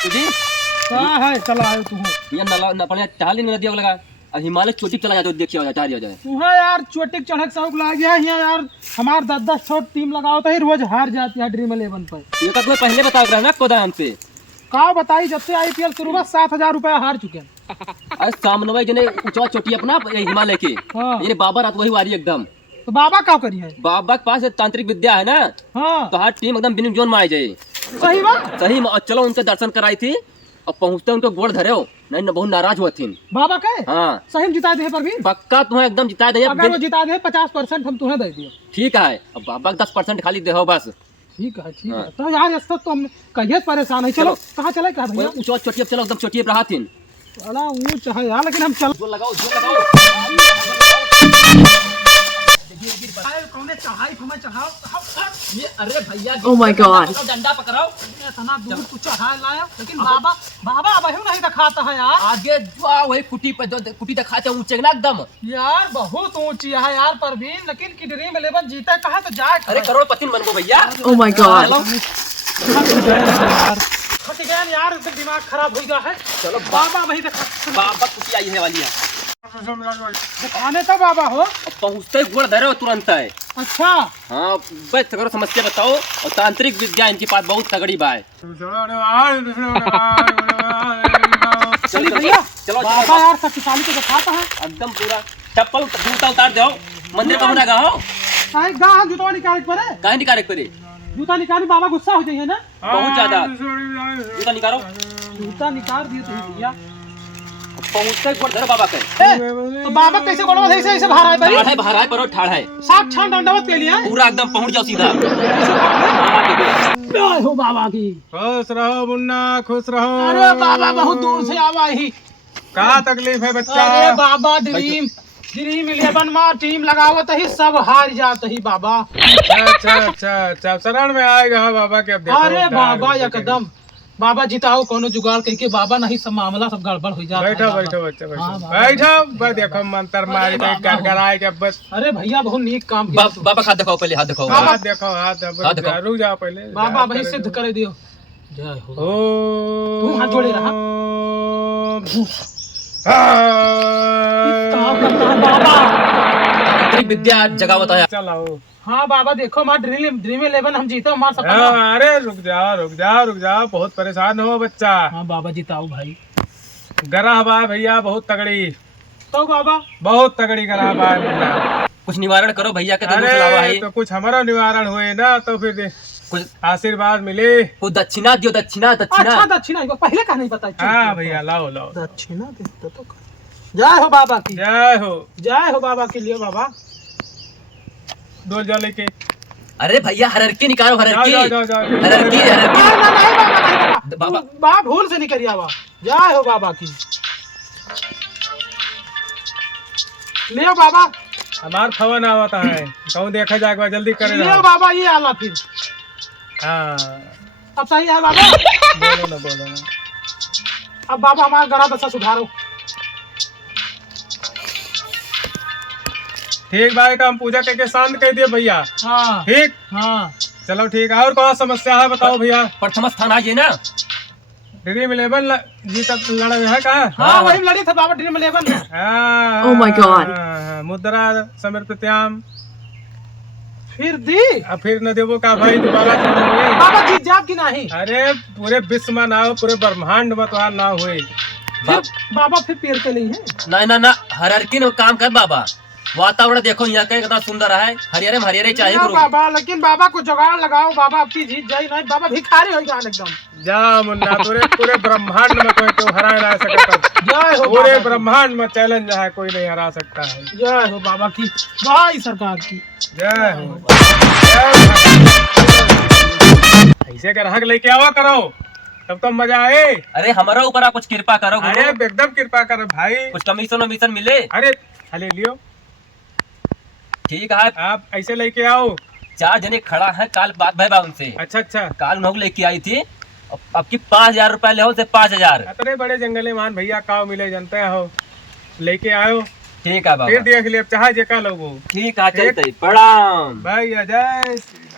जी कहाँ है चला आयो तू? ये नला न पड़े टहल नहीं दिया लगा। अब हिमालय चोटी चला जाते देखिए हो जाए टारी हो जाए। तू है यार चोटिक चढ़क शौक लग गया है यार। हमार 10-10 छोट टीम लगाओ तो ही रोज हार जाती है ड्रीम 11 पर। ये तो तुम्हें पहले बता रहा ना कोदा हमसे। का बताई जब से आईपीएल शुरू हुआ 7,000 रुपया हार चुके हैं। अरे सामने जने ऊंचा चोटी अपना ये हिमालय के हाँ। ये बाबा रात वही वारी एकदम। तो बाबा क्या करी है? बाबा के पास तांत्रिक विद्या है ना, हाँ तो हर टीम एकदम बिन जोन मारी जाए। सही बात। सही में। और चलो उनके दर्शन कराई थी और पहुंचते उनको गोड़ धरे हो नहीं न बहुत नाराज हुआ थी। बाबा का हाँ सही में जिता दे पर भी पक्का तुम्हें एकदम जिता दे। अगर वो जिता दे 50% हम तुम्हें दे दियो। ठीक है। अब बाबा 10% खाली दे हो बस। ठीक है ठीक हाँ। है। तो यार इस तो हम कहिए परेशान है। चलो कहाँ चले क्या भैया? ऊंचा चोटी चलो एकदम चोटी पर रहा थी। बड़ा ऊंच है यार लेकिन हम चल जोर लगाओ जोर लगाओ। कौने चढ़ाई हमें चढ़ाओ। ये अरे भैया Oh my God. डंडा पकड़ाओ। इतना दूर तू चढ़ा लाया लेकिन बाबा बाबा अब नहीं दिखाता है यार। आगे जो वही कुटी पे जो कुटी दिखाते ऊंचे ना एकदम। यार बहुत ऊंची है यार परवीन लेकिन की ड्रीम 11 जीता कहा तो जाए। अरे करोड़पति बनबो भैया। Oh my God. फट गया यार एकदम दिमाग खराब हो गया है। चलो बाबा वही दिखा बाबा कुटी आई है वाली है। दिखाने का बाबा हो। अब पहुंचते ही गोड़ धरे हो तुरंत है। अच्छा हाँ बस करो समस्या बताओ। और तांत्रिक विद्या इनके पास बहुत तगड़ी बात। चलिए भैया चलो बाबा यार शक्तिशाली को दिखाता है। एकदम पूरा चप्पल जूता उतार दो मंदिर का होना हो। काहे गा जूता निकाल पर है। काहे निकाले पड़े जूता निकाली बाबा गुस्सा हो जाइए ना। बहुत ज्यादा। जूता निकालो। जूता निकाल दिए थे भैया। पहुंचते ही गोड़ धरे बाबा के। तो बाबा कैसे गोड़वा ऐसे ऐसे बाहर आए भाई? ठाड़ है बाहर आए पर ठाड़ है साक्षात दंडवत के लिए पूरा एकदम पहुंच जाओ सीधा। जय हो बाबा की। खुश रहो मुन्ना खुश रहो। अरे बाबा बहुत दूर से आवा ही। क्या तकलीफ है बच्चा? अरे बाबा ड्रीम 11 में टीम लगावत ही सब हार जात ही बाबा। अच्छा शरण में आएगा बाबा के। अब देखो अरे उद्धार बाबा हो एकदम बाबा जिताओ कोनो जुगाड़ कह के बाबा नहीं सब मामला सब गड़बड़ हो जाता है बैठो बाबा। बैठो बच्चा हाँ, बैठो बाबा। बैठो बस देखो मंत्र मारी के गड़गड़ाए के बस। अरे भैया बहुत नीक काम किया। बाबा हाथ दिखाओ पहले हाथ दिखाओ। हाथ देखो हाथ हाथ दिखाओ। रुक जाओ पहले। बाबा वही सिद्ध करे दियो। जय हो। ओ तू हाथ जोड़े रहा। काम करता है बाबा। तांत्रिक विद्या जगह बताया। चलाओ। हाँ बाबा देखो हमारा ड्रीम 11 हम जीते हमारा सपना। अरे रुक जाओ बहुत परेशान हो बच्चा। हाँ बाबा जिताओ भाई। गरह बा भैया बहुत तगड़ी। तो बाबा बहुत तगड़ी गरह बा मुन्ना। कुछ निवारण करो भैया के तो चलावा है। अरे तो कुछ हमारा निवारण हुए ना तो फिर कुछ आशीर्वाद मिले। कुछ दक्षिणा दियो दक्षिणा दक्षिणा। अच्छा दक्षिणा पहले का नहीं पता। हाँ भैया लाओ लाओ। दक्षिणा देते तो जय हो बाबा की। जय हो बाबा के लिए बाबा। डोल जाओ लेके। अरे भैया हररकी निकालो हररकी। जाओ। हररकी हररकी। नहीं बाबा बाबा भूल से निकलिया बा। जय हो बाबा की। लियो बाबा। हमार फोन आवता है कहूँ देखा जाएगा जल्दी करे लियो बाबा ये आला फिर। हाँ अब सही है बाबा। बोलो ना। अब बाबा हमारा गला दशा सुधारो। ठीक भाई का हम पूजा करके शांत कर दिए भैया। हाँ ठीक हाँ चलो ठीक है। और कौन समस्या है बताओ भैया। प्रथम स्थान आ ना। ड्रीम 11 जी तक लड़ा है कहाँ? हाँ वही लड़ी था बाबा ड्रीम 11 में। Oh my God. मुद्रा समर्पित्याम। फिर दी अब फिर न देवो का भाई दोबारा छोड़ोगे। बाबा जीत जाब की नहीं। अरे पूरे विश्व में ना हो पूरे ब्रह्मांड में तो ना हुए। बाबा फिर पेड़ के लिए है। ना हररकी में काम कर बाबा। वातावरण देखो यहाँ का कितना सुंदर है। हरियारे चाहिए हाँ गुरु। बाबा लेकिन बाबा को जुगाड़ लगाओ बाबा आपकी जीत जाए नहीं। बाबा भिखारी हो जाए एकदम। जा मुन्ना पूरे ब्रह्मांड में कोई क्यों हरा नहीं सकता। जय हो पूरे बाबा की। ब्रह्मांड में चैलेंज है कोई नहीं हरा सकता है। जय हो बाबा की। भाई सरकार की जय हो। ऐसे ग्राहक लेके आवा करो तब तो मजा आए। अरे हमारा ऊपर आप कुछ कृपा करो गुरु। अरे एकदम कृपा करो भाई। कुछ कमीशन मिले। अरे हले लियो। ठीक है आप ऐसे लेके आओ। 4 जने खड़ा है काल बात भाई उनसे। अच्छा काल उन्होंने लेके आई थी। अब की 5,000 रुपया ले हो से 5,000। अतरे बड़े जंगली मान भैया काव मिले जानते हो लेके आयो। ठीक है बाबा। फिर देख लियो चाहे जेका लोगो। ठीक है चलते प्रणाम। भाई जय श्री राम।